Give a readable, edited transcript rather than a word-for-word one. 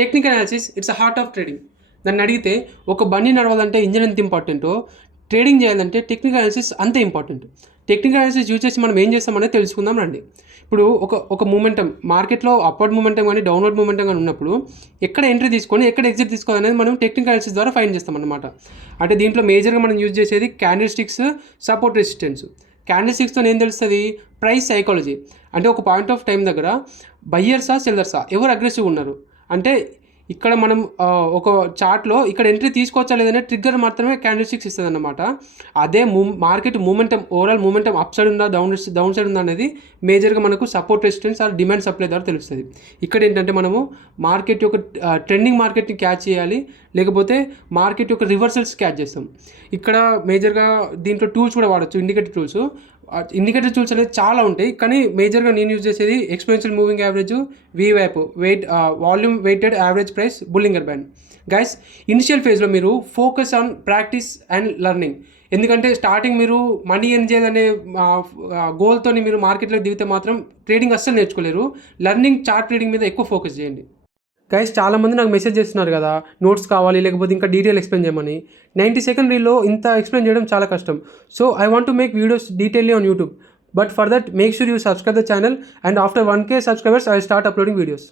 Technical analysis it's a heart of trading. దాన్ని అడిగితే ఒక బండి నడవాలంటే ఇంజన్ ఎంత ఇంపార్టెంటో, ట్రేడింగ్ చేయాలంటే టెక్నికల్ అనాలిసిస్ అంతే ఇంపార్టెంట్. టెక్నికల్ అనాలిసిస్ యూజ్ చేసి మనం ఏం చేస్తామనేది తెలుసుకుందాం రండి. ఇప్పుడు ఒక మూమెంటం మార్కెట్లో అప్వర్డ్ మూమెంటం కానీ డౌన్వర్డ్ మూమెంటం కానీ ఉన్నప్పుడు ఎక్కడ ఎంట్రీ తీసుకొని ఎక్కడ ఎగ్జిట్ తీసుకోవాలి అనేది మనం టెక్నికల్ అనాలిసిస్ ద్వారా ఫైండ్ చేస్తాం అన్నమాట. అంటే దీంట్లో మేజర్గా మనం యూజ్ చేసేది క్యాండిల్ స్టిక్స్, సపోర్ట్ రెసిస్టెన్స్. క్యాండిల్ స్టిక్స్తో ఏం తెలుస్తుంది? Price psychology. అంటే ఒక పాయింట్ ఆఫ్ టైం దగ్గర బయ్యర్సా సెల్లర్సా ఎవరు అగ్రెసివ్ ఉన్నారు అంటే ఇక్కడ మనం ఒక చార్ట్లో ఇక్కడ ఎంట్రీ తీసుకోవచ్చా లేదనే ట్రిగ్గర్ మాత్రమే క్యాండిల్ స్టిక్స్ ఇస్తుంది అన్నమాట. అదే market momentum overall momentum up side ఉందా డౌన్ సైడ్ ఉందా అనేది మేజర్గా మనకు support resistance or demand supply ద్వారా తెలుస్తుంది. ఇక్కడ ఏంటంటే మనము మార్కెట్ యొక్క ట్రెండింగ్ మార్కెట్ని క్యాచ్ చేయాలి, లేకపోతే మార్కెట్ యొక్క రివర్సల్స్ క్యాచ్ చేస్తాం. ఇక్కడ మేజర్గా దీంట్లో టూల్స్ కూడా వాడచ్చు, ఇండికేటర్ టూల్స్. ఇండికేటర్ టూల్స్ అనేది చాలా ఉంటాయి, కానీ మేజర్గా నేను యూజ్ చేసేది exponential moving average, VWAP volume weighted average price Bollinger band. Guys, initial ఫేజ్లో మీరు focus on practice and learning. ఎందుకంటే స్టార్టింగ్ మీరు మనీ ఎర్న్ చేయాలనే గోల్తో మీరు మార్కెట్లో దిగితే మాత్రం ట్రేడింగ్ అస్సలు నేర్చుకోలేరు. లెర్నింగ్, చార్ట్ ట్రేడింగ్ మీద ఎక్కువ ఫోకస్ చేయండి. గైస్, చాలామంది నాకు మెసేజ్ చేస్తున్నారు కదా, నోట్స్ కావాలి లేకపోతే ఇంకా డీటెయిల్ ఎక్స్ప్లెయిన్ చేయమని. 90 సెకండ్ రీల్లో ఇంత ఎక్స్ప్లెయిన్ చేయడం చాలా కష్టం. So I want to make videos detailly on YouTube. But for that make sure you subscribe the channel, and after 1K subscribers I will start uploading videos.